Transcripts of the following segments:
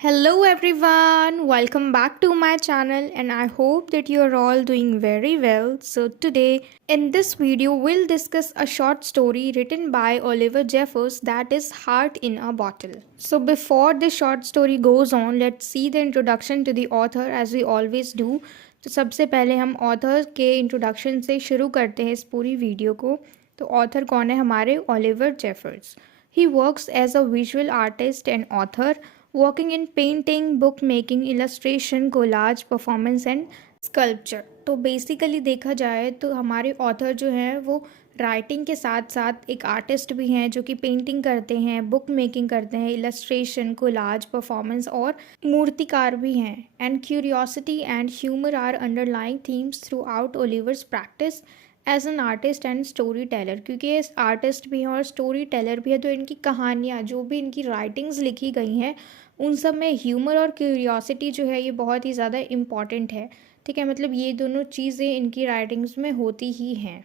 Hello everyone, welcome back to my channel and I hope that you are all doing very well. So today in this video we'll discuss a short story written by Oliver Jeffers that is Heart in a Bottle. So before the short story goes on, let's see the introduction to the author as we always do. तो सबसे पहले हम author के introduction से शुरू करते हैं इस पूरी वीडियो को। तो ऑथर कौन है हमारे? Oliver Jeffers. He works as a visual artist and author, working in painting, book making, illustration, collage, performance and sculpture. तो बेसिकली देखा जाए तो हमारे ऑथर जो हैं वो राइटिंग के साथ साथ एक आर्टिस्ट भी हैं जो कि पेंटिंग करते हैं, बुक मेकिंग करते हैं, इलस्ट्रेशन, कोलाज, परफॉर्मेंस और मूर्तिकार भी हैं। And curiosity and humour are underlying themes throughout Oliver's practice as an artist and storyteller. क्योंकि ये आर्टिस्ट भी हैं और स्टोरी टेलर भी है, तो इनकी कहानियाँ जो भी इनकी राइटिंग्स लिखी गई हैं उन सब में ह्यूमर और क्यूरियोसिटी जो है ये बहुत ही ज़्यादा इम्पॉर्टेंट है। ठीक है, मतलब ये दोनों चीज़ें इनकी राइटिंग्स में होती ही हैं।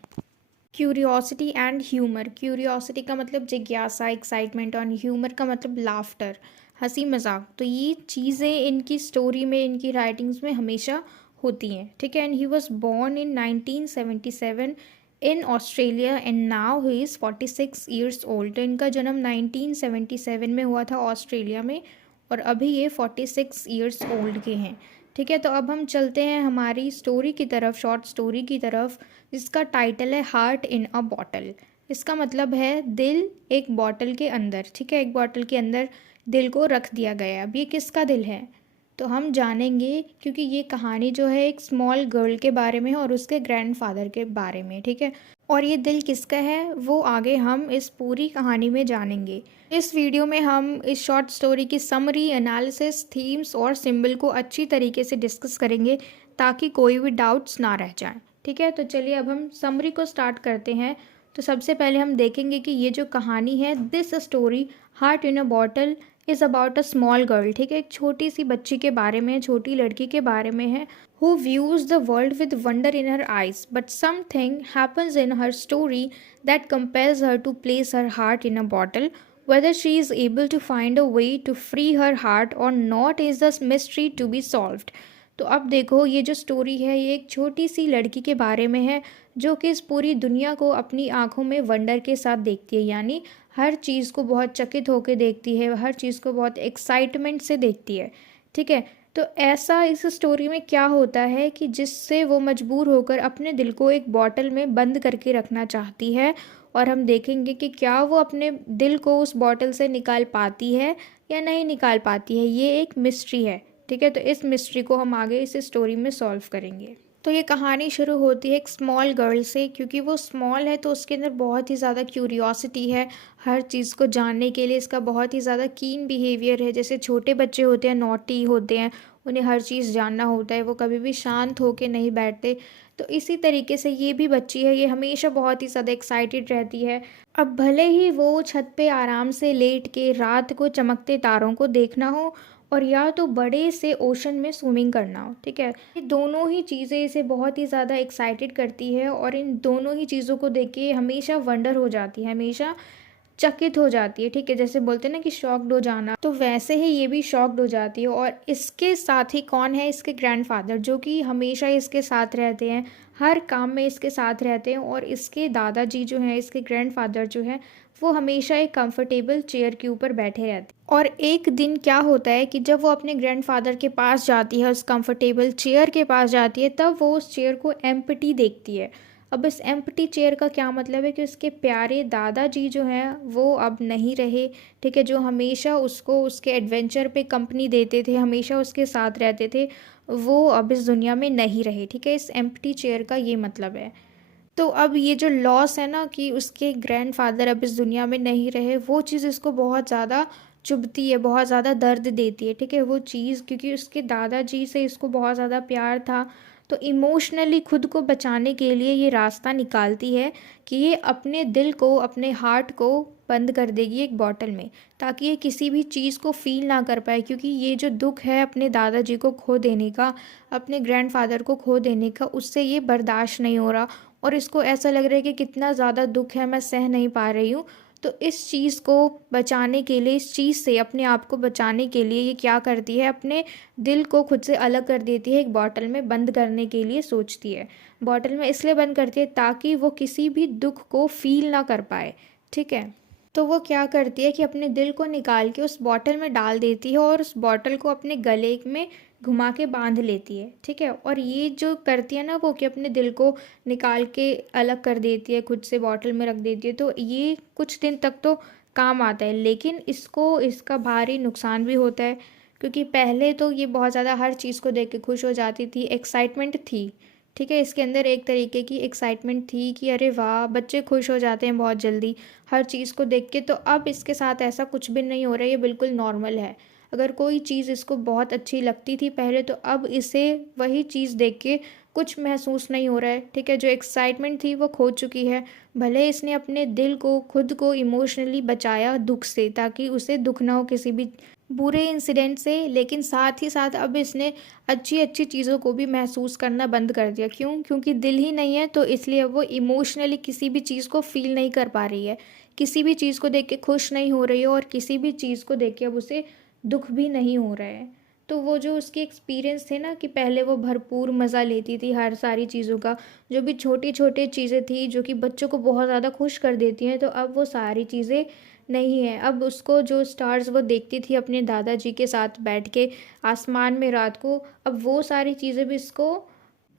Curiosity and humour. क्यूरियोसिटी का मतलब जिज्ञासा, एक्साइटमेंट, और ह्यूमर का मतलब लाफ्टर, हंसी मजाक। तो ये चीज़ें इनकी स्टोरी में, इनकी राइटिंग्स में हमेशा होती हैं। ठीक है। And he was born in 1977 in Australia and now he is 46 years old. तो इनका जन्म 1977 में हुआ था ऑस्ट्रेलिया में और अभी ये 46 ईयर्स ओल्ड के हैं। ठीक है, तो अब हम चलते हैं हमारी स्टोरी की तरफ, शॉर्ट स्टोरी की तरफ, जिसका टाइटल है हार्ट इन अ बॉटल। इसका मतलब है दिल एक बॉटल के अंदर। ठीक है, एक बॉटल के अंदर दिल को रख दिया गया है। अब ये किसका दिल है तो हम जानेंगे, क्योंकि ये कहानी जो है एक स्मॉल गर्ल के बारे में है और उसके ग्रैंडफादर के बारे में। ठीक है, और ये दिल किसका है वो आगे हम इस पूरी कहानी में जानेंगे। इस वीडियो में हम इस शॉर्ट स्टोरी की समरी, एनालिसिस, थीम्स और सिंबल को अच्छी तरीके से डिस्कस करेंगे ताकि कोई भी डाउट्स ना रह जाए। ठीक है, तो चलिए अब हम समरी को स्टार्ट करते हैं। तो सबसे पहले हम देखेंगे कि ये जो कहानी है, this story heart in a bottle is about a small girl. ठीक है, एक छोटी सी बच्ची के बारे में, छोटी लड़की के बारे में है, who views the world with wonder in her eyes, but something happens in her story that compels her to place her heart in a bottle. Whether she is able to find a way to free her heart or not is the mystery to be solved. तो अब देखो, ये जो story है ये एक छोटी सी लड़की के बारे में है जो कि इस पूरी दुनिया को अपनी आंखों में वंडर के साथ देखती है, यानी हर चीज़ को बहुत चकित होकर देखती है, हर चीज़ को बहुत एक्साइटमेंट से देखती है। ठीक है, तो ऐसा इस स्टोरी में क्या होता है कि जिससे वो मजबूर होकर अपने दिल को एक बॉटल में बंद करके रखना चाहती है, और हम देखेंगे कि क्या वो अपने दिल को उस बॉटल से निकाल पाती है या नहीं निकाल पाती है। ये एक मिस्ट्री है। ठीक है, तो इस मिस्ट्री को हम आगे इस स्टोरी में सॉल्व करेंगे। तो ये कहानी शुरू होती है एक स्मॉल गर्ल से। क्योंकि वो स्मॉल है तो उसके अंदर बहुत ही ज़्यादा क्यूरियोसिटी है, हर चीज़ को जानने के लिए इसका बहुत ही ज़्यादा कीन बिहेवियर है। जैसे छोटे बच्चे होते हैं, नॉटी होते हैं, उन्हें हर चीज़ जानना होता है, वो कभी भी शांत होकर नहीं बैठते। तो इसी तरीके से ये भी बच्ची है, ये हमेशा बहुत ही ज़्यादा एक्साइटेड रहती है। अब भले ही वो छत पे आराम से लेट के रात को चमकते तारों को देखना हो और या तो बड़े से ओशन में स्विमिंग करना हो। ठीक है, ये दोनों ही चीज़ें इसे बहुत ही ज़्यादा एक्साइटेड करती है और इन दोनों ही चीज़ों को देख के हमेशा वंडर हो जाती है, हमेशा चकित हो जाती है। ठीक है, जैसे बोलते हैं ना कि शॉक्ड हो जाना, तो वैसे ही ये भी शॉक्ड हो जाती है। और इसके साथ ही कौन है? इसके ग्रैंडफादर, जो कि हमेशा इसके साथ रहते हैं, हर काम में इसके साथ रहते हैं। और इसके दादाजी जो हैं, इसके ग्रैंडफादर जो हैं, वो हमेशा एक कंफर्टेबल चेयर के ऊपर बैठे रहते हैं। और एक दिन क्या होता है कि जब वो अपने ग्रैंडफादर के पास जाती है, उस कंफर्टेबल चेयर के पास जाती है, तब वो उस चेयर को एम्प्टी देखती है। अब इस एम्प्टी चेयर का क्या मतलब है कि उसके प्यारे दादाजी जो हैं वो अब नहीं रहे। ठीक है, जो हमेशा उसको उसके एडवेंचर पे कंपनी देते थे, हमेशा उसके साथ रहते थे, वो अब इस दुनिया में नहीं रहे। ठीक है, इस एम्प्टी चेयर का ये मतलब है। तो अब ये जो लॉस है ना कि उसके ग्रैंडफादर अब इस दुनिया में नहीं रहे, वो चीज़ इसको बहुत ज़्यादा चुभती है, बहुत ज़्यादा दर्द देती है। ठीक है, वो चीज़, क्योंकि उसके दादाजी से इसको बहुत ज़्यादा प्यार था, तो इमोशनली खुद को बचाने के लिए ये रास्ता निकालती है कि ये अपने दिल को, अपने हार्ट को बंद कर देगी एक बॉटल में, ताकि ये किसी भी चीज़ को फील ना कर पाए। क्योंकि ये जो दुख है अपने दादाजी को खो देने का, अपने ग्रैंडफादर को खो देने का, उससे ये बर्दाश्त नहीं हो रहा और इसको ऐसा लग रहा है कि कितना ज़्यादा दुख है, मैं सह नहीं पा रही हूँ। तो इस चीज़ को बचाने के लिए, इस चीज़ से अपने आप को बचाने के लिए ये क्या करती है, अपने दिल को खुद से अलग कर देती है, एक बॉटल में बंद करने के लिए सोचती है। बॉटल में इसलिए बंद करती है ताकि वो किसी भी दुख को फील ना कर पाए, ठीक है। तो वो क्या करती है कि अपने दिल को निकाल के उस बॉटल में डाल देती है और उस बॉटल को अपने गले में घुमा के बांध लेती है, ठीक है। और ये जो करती है ना वो, कि अपने दिल को निकाल के अलग कर देती है, खुद से बॉटल में रख देती है, तो ये कुछ दिन तक तो काम आता है, लेकिन इसका भारी नुकसान भी होता है। क्योंकि पहले तो ये बहुत ज़्यादा हर चीज़ को देख के खुश हो जाती थी, एक्साइटमेंट थी, ठीक है। इसके अंदर एक तरीके की एक्साइटमेंट थी कि अरे वाह, बच्चे खुश हो जाते हैं बहुत जल्दी हर चीज़ को देख के। तो अब इसके साथ ऐसा कुछ भी नहीं हो रहा है, ये बिल्कुल नॉर्मल है। अगर कोई चीज़ इसको बहुत अच्छी लगती थी पहले, तो अब इसे वही चीज़ देख के कुछ महसूस नहीं हो रहा है, ठीक है। जो एक्साइटमेंट थी वो खो चुकी है। भले इसने अपने दिल को, खुद को इमोशनली बचाया दुख से, ताकि उसे दुख ना हो किसी भी बुरे इंसिडेंट से, लेकिन साथ ही साथ अब इसने अच्छी अच्छी चीज़ों को भी महसूस करना बंद कर दिया। क्यों? क्योंकि दिल ही नहीं है, तो इसलिए वो इमोशनली किसी भी चीज़ को फील नहीं कर पा रही है, किसी भी चीज़ को देख के खुश नहीं हो रही है, और किसी भी चीज़ को देख के अब उसे दुख भी नहीं हो रहा है। तो वो जो उसके एक्सपीरियंस थे ना, कि पहले वो भरपूर मज़ा लेती थी हर सारी चीज़ों का, जो भी छोटी छोटी चीज़ें थी जो कि बच्चों को बहुत ज़्यादा खुश कर देती हैं, तो अब वो सारी चीज़ें नहीं है। अब उसको जो स्टार्स वो देखती थी अपने दादाजी के साथ बैठ के आसमान में रात को, अब वो सारी चीज़ें भी इसको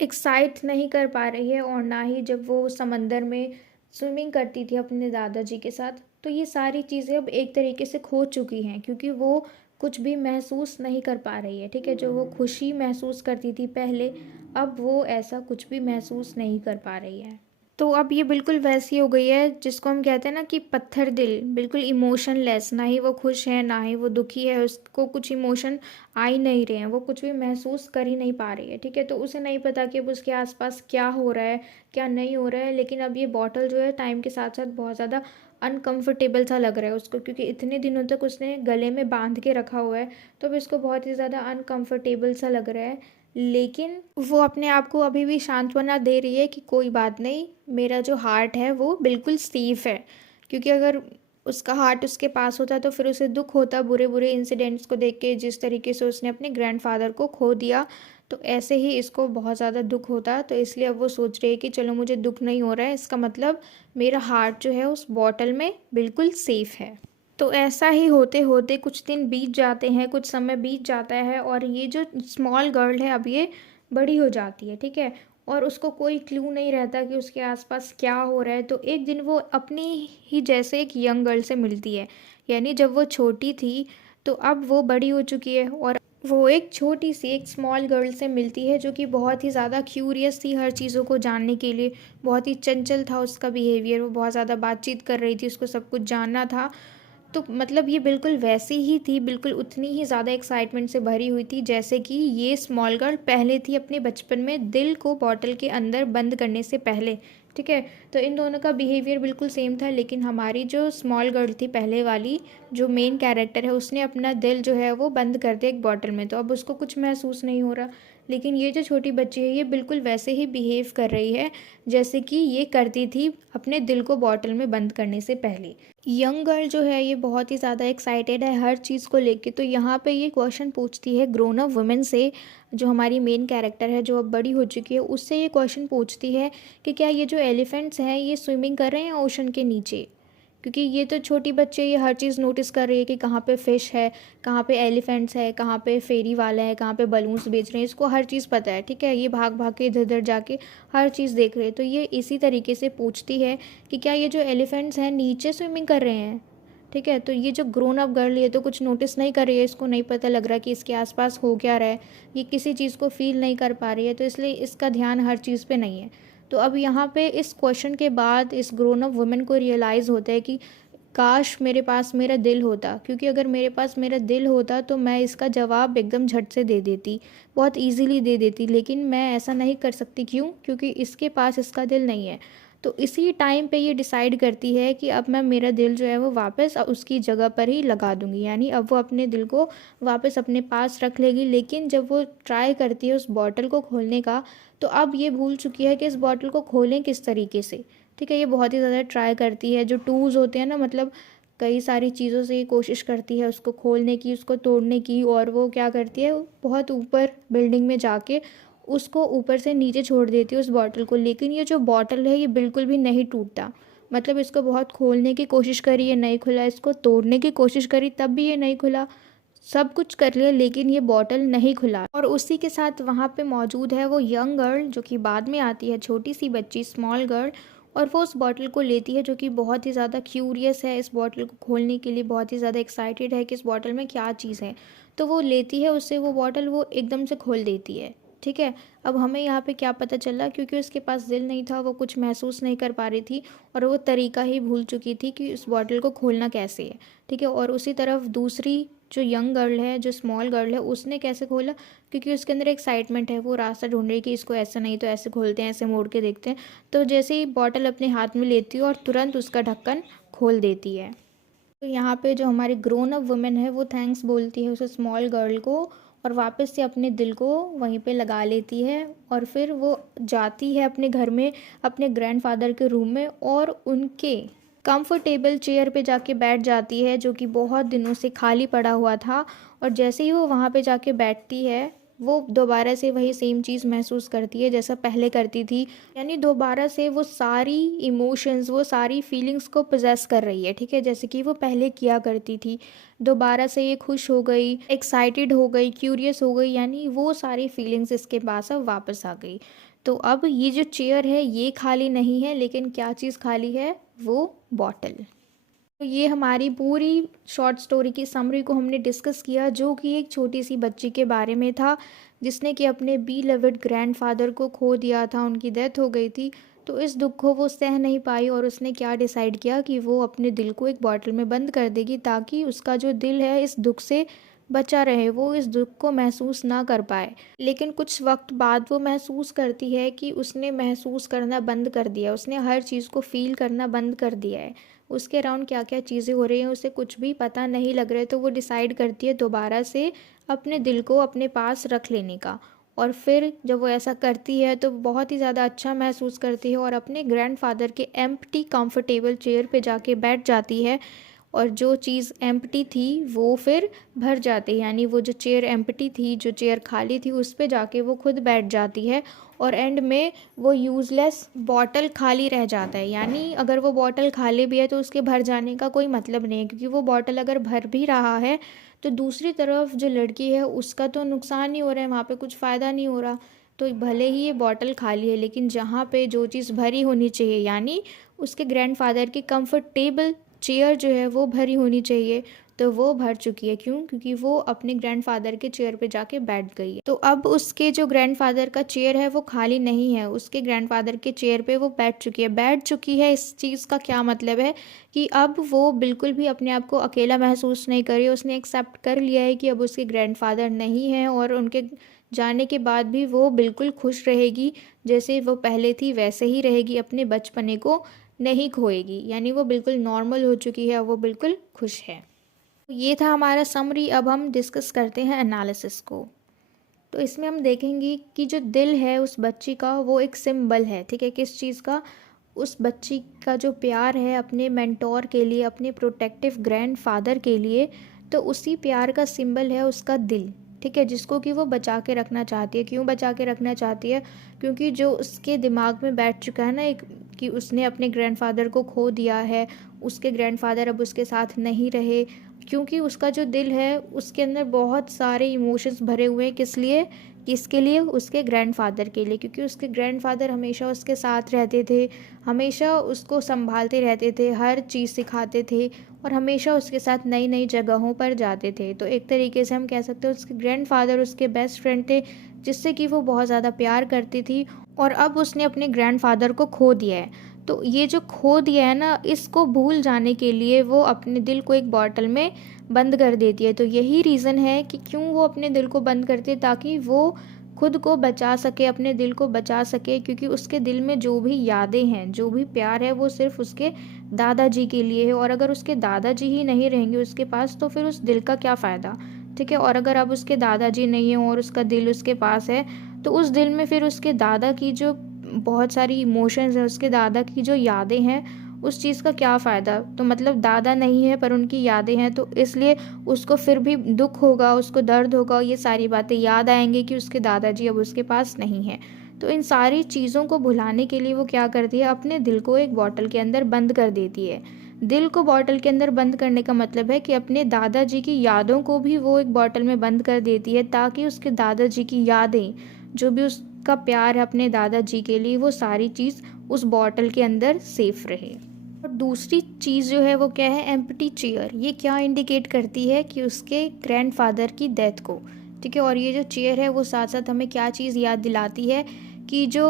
एक्साइट नहीं कर पा रही है। और ना ही जब वो समंदर में स्विमिंग करती थी अपने दादाजी के साथ, तो ये सारी चीज़ें अब एक तरीके से खो चुकी हैं, क्योंकि वो कुछ भी महसूस नहीं कर पा रही है, ठीक है। जो वो खुशी महसूस करती थी पहले, अब वो ऐसा कुछ भी महसूस नहीं कर पा रही है। तो अब ये बिल्कुल वैसी हो गई है जिसको हम कहते हैं ना कि पत्थर दिल, बिल्कुल इमोशनलेस, ना ही वो खुश है ना ही वो दुखी है, उसको कुछ इमोशन आ ही नहीं रहे हैं, वो कुछ भी महसूस कर ही नहीं पा रही है, ठीक है। तो उसे नहीं पता कि अब उसके आसपास क्या हो रहा है, क्या नहीं हो रहा है। लेकिन अब ये बॉटल जो है टाइम के साथ साथ बहुत ज़्यादा अनकंफर्टेबल सा लग रहा है उसको, क्योंकि इतने दिनों तक उसने गले में बांध के रखा हुआ है, तो अब इसको बहुत ही ज़्यादा अनकंफर्टेबल सा लग रहा है। लेकिन वो अपने आप को अभी भी सांत्वना दे रही है कि कोई बात नहीं, मेरा जो हार्ट है वो बिल्कुल सेफ है। क्योंकि अगर उसका हार्ट उसके पास होता तो फिर उसे दुख होता बुरे बुरे इंसिडेंट्स को देख के, जिस तरीके से उसने अपने ग्रैंडफादर को खो दिया, तो ऐसे ही इसको बहुत ज़्यादा दुख होता। तो इसलिए अब वो सोच रही है कि चलो, मुझे दुख नहीं हो रहा है, इसका मतलब मेरा हार्ट जो है उस बॉटल में बिल्कुल सेफ है। तो ऐसा ही होते होते कुछ दिन बीत जाते हैं, कुछ समय बीत जाता है, और ये जो स्मॉल गर्ल है अब ये बड़ी हो जाती है, ठीक है। और उसको कोई क्लू नहीं रहता कि उसके आसपास क्या हो रहा है। तो एक दिन वो अपनी ही जैसे एक यंग गर्ल से मिलती है, यानी जब वो छोटी थी तो अब वो बड़ी हो चुकी है, और वो एक छोटी सी एक स्मॉल गर्ल से मिलती है जो कि बहुत ही ज़्यादा क्यूरियस थी हर चीज़ों को जानने के लिए। बहुत ही चंचल था उसका बिहेवियर, वो बहुत ज़्यादा बातचीत कर रही थी, उसको सब कुछ जानना था। तो मतलब ये बिल्कुल वैसी ही थी, बिल्कुल उतनी ही ज़्यादा एक्साइटमेंट से भरी हुई थी जैसे कि ये स्मॉल गर्ल पहले थी अपने बचपन में, दिल को बॉटल के अंदर बंद करने से पहले, ठीक है। तो इन दोनों का बिहेवियर बिल्कुल सेम था, लेकिन हमारी जो स्मॉल गर्ल थी पहले वाली, जो मेन कैरेक्टर है, उसने अपना दिल जो है वो बंद कर दिया एक बॉटल में, तो अब उसको कुछ महसूस नहीं हो रहा। लेकिन ये जो छोटी बच्ची है ये बिल्कुल वैसे ही बिहेव कर रही है जैसे कि ये करती थी अपने दिल को बॉटल में बंद करने से पहले। यंग गर्ल जो है ये बहुत ही ज़्यादा एक्साइटेड है हर चीज़ को लेके। तो यहाँ पे ये क्वेश्चन पूछती है ग्रोन अप वुमेन से, जो हमारी मेन कैरेक्टर है जो अब बड़ी हो चुकी है, उससे ये क्वेश्चन पूछती है कि क्या ये जो एलिफेंट्स हैं ये स्विमिंग कर रहे हैं ओशन के नीचे। क्योंकि ये तो छोटी बच्चे ये हर चीज़ नोटिस कर रही है कि कहाँ पे फ़िश है, कहाँ पे एलिफेंट्स है, कहाँ पे फेरी वाला है, कहाँ पे बलून्स बेच रहे हैं, इसको हर चीज़ पता है, ठीक है। ये भाग भाग के इधर उधर जाके हर चीज़ देख रहे हैं। तो ये इसी तरीके से पूछती है कि क्या ये जो एलिफेंट्स हैं नीचे स्विमिंग कर रहे हैं, ठीक है। तो ये जो ग्रोन अप गर्ल ये तो कुछ नोटिस नहीं कर रही है, इसको नहीं पता लग रहा कि इसके आसपास हो क्या रहा है, ये किसी चीज़ को फील नहीं कर पा रही है, तो इसलिए इसका ध्यान हर चीज़ पे नहीं है। तो अब यहाँ पे इस क्वेश्चन के बाद इस ग्रोन अप वुमेन को रियलाइज़ होता है कि काश मेरे पास मेरा दिल होता, क्योंकि अगर मेरे पास मेरा दिल होता तो मैं इसका जवाब एकदम झट से दे देती, बहुत इजीली दे देती। लेकिन मैं ऐसा नहीं कर सकती, क्यों? क्योंकि इसके पास इसका दिल नहीं है। तो इसी टाइम पे ये डिसाइड करती है कि अब मैं मेरा दिल जो है वो वापस उसकी जगह पर ही लगा दूंगी, यानी अब वो अपने दिल को वापस अपने पास रख लेगी। लेकिन जब वो ट्राई करती है उस बॉटल को खोलने का, तो अब ये भूल चुकी है कि इस बॉटल को खोलें किस तरीके से। ठीक है। ये बहुत ही ज़्यादा ट्राई करती है, जो टूल्स होते हैं ना, मतलब कई सारी चीज़ों से ये कोशिश करती है उसको खोलने की, उसको तोड़ने की। और वो क्या करती है, बहुत ऊपर बिल्डिंग में जाके उसको ऊपर से नीचे छोड़ देती है उस बॉटल को। लेकिन ये जो बॉटल है ये बिल्कुल भी नहीं टूटता। मतलब इसको बहुत खोलने की कोशिश करी, ये नहीं खुला, इसको तोड़ने की कोशिश करी तब भी ये नहीं खुला, सब कुछ कर लिया लेकिन ये बॉटल नहीं खुला। और उसी के साथ वहाँ पे मौजूद है वो यंग गर्ल, जो कि बाद में आती है, छोटी सी बच्ची, स्मॉल गर्ल। और वो उस बॉटल को लेती है, जो कि बहुत ही ज़्यादा क्यूरियस है इस बॉटल को खोलने के लिए, बहुत ही ज़्यादा एक्साइटेड है कि इस बॉटल में क्या चीज़ है। तो वो लेती है उससे वो बॉटल, वो एकदम से खोल देती है। ठीक है। अब हमें यहाँ पे क्या पता चला, क्योंकि उसके पास दिल नहीं था, वो कुछ महसूस नहीं कर पा रही थी और वो तरीका ही भूल चुकी थी कि उस बॉटल को खोलना कैसे है। ठीक है। और उसी तरफ दूसरी जो यंग गर्ल है, जो स्मॉल गर्ल है, उसने कैसे खोला, क्योंकि उसके अंदर एक्साइटमेंट है, वो रास्ता ढूंढ रही है कि इसको ऐसे नहीं तो ऐसे खोलते हैं, ऐसे मोड़ के देखते हैं। तो जैसे ही बॉटल अपने हाथ में लेती है और तुरंत उसका ढक्कन खोल देती है। तो यहाँ पे जो हमारी ग्रोन अप वुमेन है वो थैंक्स बोलती है उसे स्मॉल गर्ल को, और वापस से अपने दिल को वहीं पे लगा लेती है। और फिर वो जाती है अपने घर में, अपने ग्रैंडफादर के रूम में, और उनके कंफर्टेबल चेयर पे जाके बैठ जाती है, जो कि बहुत दिनों से खाली पड़ा हुआ था। और जैसे ही वो वहाँ पे जाके बैठती है, वो दोबारा से वही सेम चीज़ महसूस करती है जैसा पहले करती थी। यानी दोबारा से वो सारी इमोशंस, वो सारी फीलिंग्स को पोजेस कर रही है। ठीक है। जैसे कि वो पहले किया करती थी। दोबारा से ये खुश हो गई, एक्साइटेड हो गई, क्यूरियस हो गई, यानी वो सारी फीलिंग्स इसके पास अब वापस आ गई। तो अब ये जो चेयर है ये खाली नहीं है, लेकिन क्या चीज़ खाली है, वो बॉटल। तो ये हमारी पूरी शॉर्ट स्टोरी की समरी को हमने डिस्कस किया, जो कि एक छोटी सी बच्ची के बारे में था, जिसने कि अपने बी लविड ग्रैंडफादर को खो दिया था, उनकी डेथ हो गई थी। तो इस दुख को वो सह नहीं पाई और उसने क्या डिसाइड किया कि वो अपने दिल को एक बॉटल में बंद कर देगी, ताकि उसका जो दिल है इस दुख से बचा रहे, वो इस दुख को महसूस ना कर पाए। लेकिन कुछ वक्त बाद वो महसूस करती है कि उसने महसूस करना बंद कर दिया, उसने हर चीज़ को फील करना बंद कर दिया है। उसके अराउंड क्या क्या चीज़ें हो रही हैं उसे कुछ भी पता नहीं लग रहा है। तो वो डिसाइड करती है दोबारा से अपने दिल को अपने पास रख लेने का। और फिर जब वो ऐसा करती है तो बहुत ही ज़्यादा अच्छा महसूस करती है, और अपने ग्रैंडफादर के एम्प्टी कंफर्टेबल चेयर पे जाके बैठ जाती है। और जो चीज़ एम्प्टी थी वो फिर भर जाती है, यानी वो जो चेयर एम्प्टी थी, जो चेयर खाली थी, उस पे जाके वो खुद बैठ जाती है। और एंड में वो यूज़लेस बॉटल खाली रह जाता है। यानी अगर वो बॉटल खाली भी है तो उसके भर जाने का कोई मतलब नहीं है, क्योंकि वो बॉटल अगर भर भी रहा है तो दूसरी तरफ जो लड़की है उसका तो नुकसान ही हो रहा है, वहाँ पे कुछ फ़ायदा नहीं हो रहा। तो भले ही ये बॉटल खाली है, लेकिन जहाँ पे जो चीज़ भरी होनी चाहिए, यानी उसके ग्रैंडफादर की कंफर्टेबल चेयर जो है वो भरी होनी चाहिए, तो वो भर चुकी है। क्यों? क्योंकि वो अपने ग्रैंडफादर के चेयर पे जाके बैठ गई है। तो अब उसके जो ग्रैंडफादर का चेयर है वो खाली नहीं है, उसके ग्रैंडफादर के चेयर पे वो बैठ चुकी है। इस चीज़ का क्या मतलब है कि अब वो बिल्कुल भी अपने आप को अकेला महसूस नहीं कर रही। उसने एक्सेप्ट कर लिया है कि अब उसके ग्रैंडफादर नहीं हैं, और उनके जाने के बाद भी वो बिल्कुल खुश रहेगी, जैसे वो पहले थी वैसे ही रहेगी, अपने बचपने को नहीं खोएगी। यानी वो बिल्कुल नॉर्मल हो चुकी है, वो बिल्कुल खुश है। तो ये था हमारा समरी। अब हम डिस्कस करते हैं एनालिसिस को। तो इसमें हम देखेंगे कि जो दिल है उस बच्ची का वो एक सिंबल है। ठीक है। किस चीज़ का? उस बच्ची का जो प्यार है अपने मेंटोर के लिए, अपने प्रोटेक्टिव ग्रैंडफादर के लिए, तो उसी प्यार का सिंबल है उसका दिल। ठीक है। जिसको कि वो बचा के रखना चाहती है। क्यों बचा के रखना चाहती है? क्योंकि जो उसके दिमाग में बैठ चुका है ना एक, कि उसने अपने ग्रैंडफादर को खो दिया है, उसके ग्रैंडफादर अब उसके साथ नहीं रहे, क्योंकि उसका जो दिल है उसके अंदर बहुत सारे इमोशंस भरे हुए हैं। किस लिए? किसके लिए? उसके ग्रैंडफादर के लिए। क्योंकि उसके ग्रैंडफादर हमेशा उसके साथ रहते थे, हमेशा उसको संभालते रहते थे, हर चीज़ सिखाते थे, और हमेशा उसके साथ नई नई जगहों पर जाते थे। तो एक तरीके से हम कह सकते हैं उसके ग्रैंडफादर उसके बेस्ट फ्रेंड थे, जिससे कि वो बहुत ज़्यादा प्यार करती थी। और अब उसने अपने ग्रैंडफादर को खो दिया है। तो ये जो खो दिया है ना, इसको भूल जाने के लिए वो अपने दिल को एक बॉटल में बंद कर देती है। तो यही रीज़न है कि क्यों वो अपने दिल को बंद करती है, ताकि वो खुद को बचा सके, अपने दिल को बचा सके। क्योंकि उसके दिल में जो भी यादें हैं, जो भी प्यार है, वो सिर्फ उसके दादाजी के लिए है। और अगर उसके दादाजी ही नहीं रहेंगे उसके पास तो फिर उस दिल का क्या फ़ायदा? ठीक है। और अगर अब उसके दादाजी नहीं हैं और उसका दिल उसके पास है, तो उस दिल में फिर उसके दादा की जो बहुत सारी इमोशंस है, उसके दादा की जो यादें हैं, उस चीज़ का क्या फ़ायदा। तो मतलब दादा नहीं है पर उनकी यादें हैं, तो इसलिए उसको फिर भी दुख होगा, उसको दर्द होगा, ये सारी बातें याद आएंगी कि उसके दादाजी अब उसके पास नहीं हैं। तो इन सारी चीज़ों को भुलाने के लिए वो क्या करती है, अपने दिल को एक बॉटल के अंदर बंद कर देती है। दिल को बॉटल के अंदर बंद करने का मतलब है कि अपने दादाजी की यादों को भी वो एक बॉटल में बंद कर देती है, ताकि उसके दादाजी की यादें, जो भी उसका प्यार है अपने दादाजी के लिए, वो सारी चीज़ उस बॉटल के अंदर सेफ रहे। और दूसरी चीज़ जो है वो क्या है, एम्प्टी चेयर। ये क्या इंडिकेट करती है कि उसके ग्रैंडफादर की डेथ को, ठीक है। और ये जो चेयर है वो साथ साथ हमें क्या चीज़ याद दिलाती है कि जो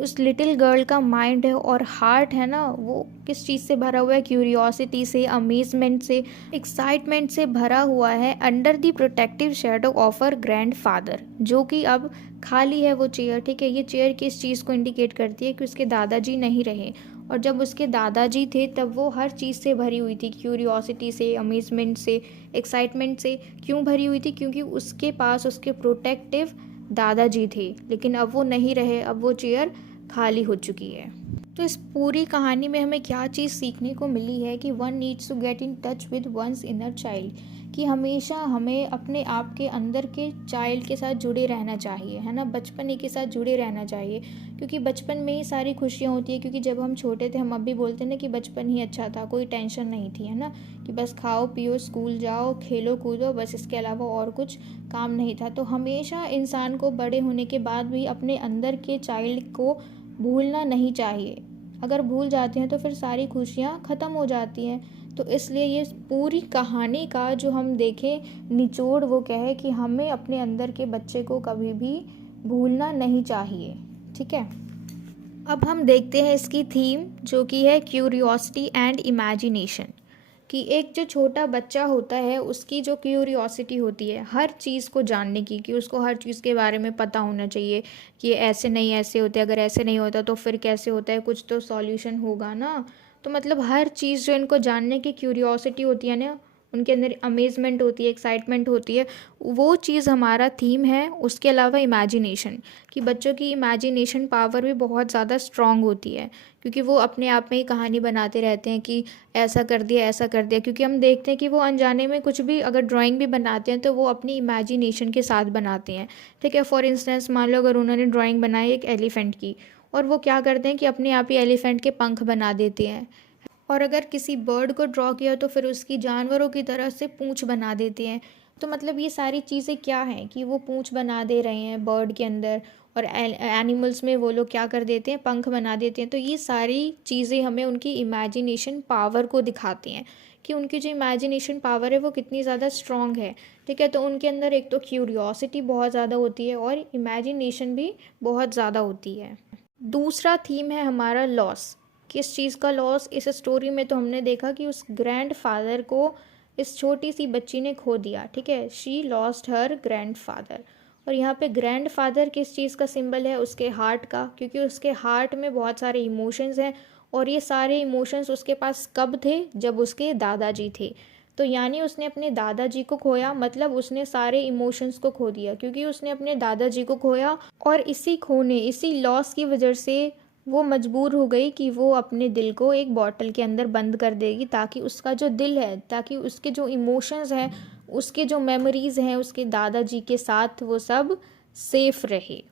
उस लिटिल गर्ल का माइंड है और हार्ट है ना, वो किस चीज़ से भरा हुआ है, क्यूरियोसिटी से, अमेजमेंट से, एक्साइटमेंट से भरा हुआ है, under the protective shadow of her grandfather, जो कि अब खाली है वो चेयर, ठीक है। ये चेयर किस चीज़ को इंडिकेट करती है कि उसके दादाजी नहीं रहे, और जब उसके दादाजी थे तब वो हर चीज़ से भरी हुई थी, क्यूरियोसिटी से, अमेजमेंट से, एक्साइटमेंट से। क्यों भरी हुई थी, क्योंकि उसके पास उसके प्रोटेक्टिव दादाजी थे, लेकिन अब वो नहीं रहे, अब वो चेयर खाली हो चुकी है। तो इस पूरी कहानी में हमें क्या चीज़ सीखने को मिली है कि one needs to get in touch with one's inner child, कि हमेशा हमें अपने आप के अंदर के चाइल्ड के साथ जुड़े रहना चाहिए, है ना, बचपने के साथ जुड़े रहना चाहिए, क्योंकि बचपन में ही सारी खुशियाँ होती है। क्योंकि जब हम छोटे थे, हम अब भी बोलते हैं ना कि बचपन ही अच्छा था, कोई टेंशन नहीं थी, है ना, कि बस खाओ पियो, स्कूल जाओ, खेलो कूदो, बस इसके अलावा और कुछ काम नहीं था। तो हमेशा इंसान को बड़े होने के बाद भी अपने अंदर के चाइल्ड को भूलना नहीं चाहिए। अगर भूल जाते हैं तो फिर सारी खुशियाँ ख़त्म हो जाती हैं। तो इसलिए ये पूरी कहानी का जो हम देखें निचोड़, वो क्या है कि हमें अपने अंदर के बच्चे को कभी भी भूलना नहीं चाहिए, ठीक है। अब हम देखते हैं इसकी थीम, जो कि है क्यूरियोसिटी एंड इमेजिनेशन। कि एक जो छोटा बच्चा होता है, उसकी जो क्यूरियोसिटी होती है हर चीज़ को जानने की, कि उसको हर चीज़ के बारे में पता होना चाहिए कि ये ऐसे नहीं ऐसे होते, अगर ऐसे नहीं होता तो फिर कैसे होता है, कुछ तो सॉल्यूशन होगा ना। तो मतलब हर चीज़ जो इनको जानने की क्यूरियोसिटी होती है ना, उनके अंदर अमेजमेंट होती है, एक्साइटमेंट होती है, वो चीज़ हमारा थीम है। उसके अलावा इमेजिनेशन, कि बच्चों की इमेजिनेशन पावर भी बहुत ज़्यादा स्ट्रॉन्ग होती है, क्योंकि वो अपने आप में ही कहानी बनाते रहते हैं कि ऐसा कर दिया ऐसा कर दिया। क्योंकि हम देखते हैं कि वो अनजाने में कुछ भी, अगर ड्राइंग भी बनाते हैं तो वो अपनी इमेजिनेशन के साथ बनाते हैं, ठीक है। फॉर इंस्टेंस मान लो अगर उन्होंने ड्राइंग बनाई एक एलिफेंट की, और वो क्या करते हैं कि अपने आप ही एलिफेंट के पंख बना देते हैं। और अगर किसी बर्ड को ड्रॉ किया तो फिर उसकी जानवरों की तरह से पूँछ बना देते हैं। तो मतलब ये सारी चीज़ें क्या हैं कि वो पूँछ बना दे रहे हैं बर्ड के अंदर, और एनिमल्स में वो लोग क्या कर देते हैं, पंख बना देते हैं। तो ये सारी चीज़ें हमें उनकी इमेजिनेशन पावर को दिखाती हैं, कि उनकी जो इमेजिनेशन पावर है वो कितनी ज़्यादा स्ट्रॉन्ग है, ठीक है। तो उनके अंदर एक तो क्यूरियोसिटी बहुत ज़्यादा होती है और इमेजिनेशन भी बहुत ज़्यादा होती है। दूसरा थीम है हमारा लॉस। किस चीज़ का लॉस, इस स्टोरी में तो हमने देखा कि उस ग्रैंडफादर को इस छोटी सी बच्ची ने खो दिया, ठीक है। She lost her grandfather. और यहाँ पे ग्रैंडफादर किस चीज़ का सिंबल है, उसके हार्ट का, क्योंकि उसके हार्ट में बहुत सारे इमोशंस हैं, और ये सारे इमोशंस उसके पास कब थे, जब उसके दादाजी थे। तो यानी उसने अपने दादाजी को खोया, मतलब उसने सारे इमोशंस को खो दिया, क्योंकि उसने अपने दादाजी को खोया। और इसी खोने, इसी लॉस की वजह से वो मजबूर हो गई कि वो अपने दिल को एक बॉटल के अंदर बंद कर देगी, ताकि उसका जो दिल है, ताकि उसके जो इमोशंस हैं, उसके जो मेमोरीज़ हैं उसके दादाजी के साथ, वो सब सेफ रहे।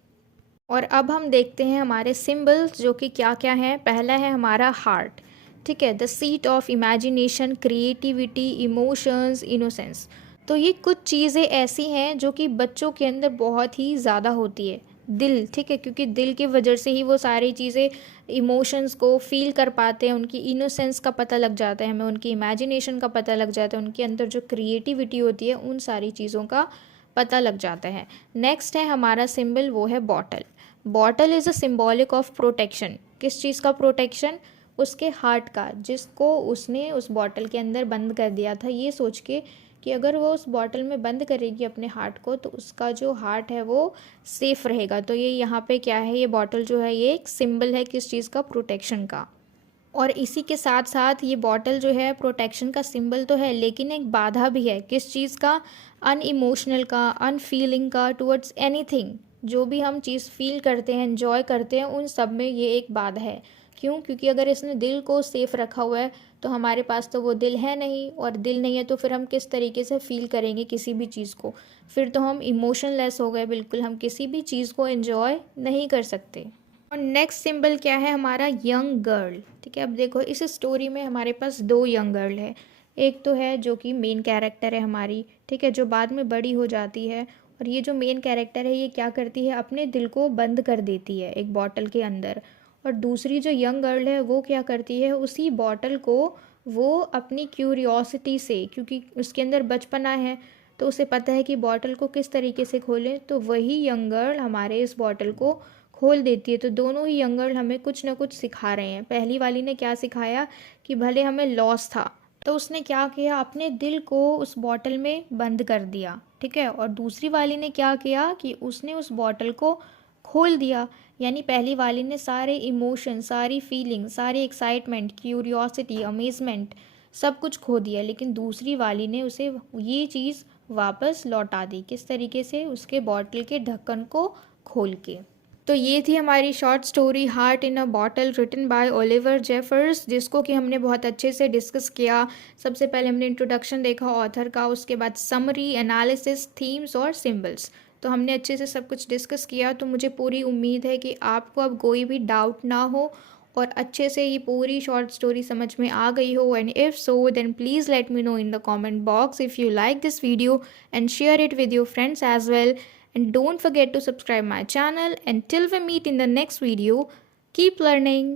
और अब हम देखते हैं हमारे सिंबल्स, जो कि क्या क्या हैं। पहला है हमारा हार्ट, ठीक है, the seat of imagination, creativity, emotions, innocence. तो ये कुछ चीज़ें ऐसी हैं जो कि बच्चों के अंदर बहुत ही ज़्यादा होती है। दिल, ठीक है, क्योंकि दिल की वजह से ही वो सारी चीज़ें, इमोशंस को फील कर पाते हैं, उनकी इनोसेंस का पता लग जाता है हमें, उनकी इमेजिनेशन का पता लग जाता है, उनके अंदर जो क्रिएटिविटी होती है, उन सारी चीज़ों का पता लग जाता है। नेक्स्ट है हमारा सिंबल, वो है bottle. Bottle is a symbolic of protection. किस चीज़ का प्रोटेक्शन, उसके हार्ट का, जिसको उसने उस बॉटल के अंदर बंद कर दिया था, ये सोच के कि अगर वो उस बॉटल में बंद करेगी अपने हार्ट को तो उसका जो हार्ट है वो सेफ रहेगा। तो ये यहाँ पे क्या है, ये बॉटल जो है ये एक सिंबल है किस चीज़ का, प्रोटेक्शन का। और इसी के साथ साथ ये बॉटल जो है प्रोटेक्शन का सिंबल तो है, लेकिन एक बाधा भी है, किस चीज़ का, अनइमोशनल का, अनफीलिंग का, टुवर्ड्स एनीथिंग, जो भी हम चीज़ फील करते हैं, एंजॉय करते हैं, उन सब में ये एक बाधा है। क्यों? क्योंकि अगर इसने दिल को सेफ रखा हुआ है तो हमारे पास तो वो दिल है नहीं, और दिल नहीं है तो फिर हम किस तरीके से फील करेंगे किसी भी चीज़ को? फिर तो हम इमोशनलेस हो गए, बिल्कुल हम किसी भी चीज़ को एंजॉय नहीं कर सकते। और नेक्स्ट सिंबल क्या है? हमारा यंग गर्ल। ठीक है, अब देखो इस स्टोरी में हमारे पास दो यंग गर्ल है। एक तो है जो कि मेन कैरेक्टर है हमारी, ठीक है, जो बाद में बड़ी हो जाती है। और ये जो मेन कैरेक्टर है ये क्या करती है? अपने दिल को बंद कर देती है एक बॉटल के अंदर। और दूसरी जो यंग गर्ल है वो क्या करती है? उसी बॉटल को वो अपनी क्यूरियोसिटी से, क्योंकि उसके अंदर बचपना है तो उसे पता है कि बॉटल को किस तरीके से खोलें, तो वही यंग गर्ल हमारे इस बॉटल को खोल देती है। तो दोनों ही यंग गर्ल हमें कुछ ना कुछ सिखा रहे हैं। पहली वाली ने क्या सिखाया कि भले हमें लॉस था तो उसने क्या किया? अपने दिल को उस बॉटल में बंद कर दिया, ठीक है। और दूसरी वाली ने क्या किया कि उसने उस बॉटल को खोल दिया। यानी पहली वाली ने सारे इमोशन, सारी फीलिंग, सारी एक्साइटमेंट, क्यूरियोसिटी, अमेजमेंट सब कुछ खो दिया, लेकिन दूसरी वाली ने उसे ये चीज़ वापस लौटा दी। किस तरीके से? उसके बॉटल के ढक्कन को खोल के। तो ये थी हमारी short story heart in a bottle, written by Oliver Jeffers, जिसको कि हमने बहुत अच्छे से डिस्कस किया। सबसे पहले हमने इंट्रोडक्शन देखा ऑथर का, उसके बाद समरी, एनालिसिस, थीम्स और सिंबल्स। तो हमने अच्छे से सब कुछ डिस्कस किया। तो मुझे पूरी उम्मीद है कि आपको अब कोई भी डाउट ना हो और अच्छे से ये पूरी शॉर्ट स्टोरी समझ में आ गई हो। And if so then please let me know in the comment box if you like this video and share it with your friends as well. And don't forget to subscribe my channel. Until we meet in the next video, keep learning.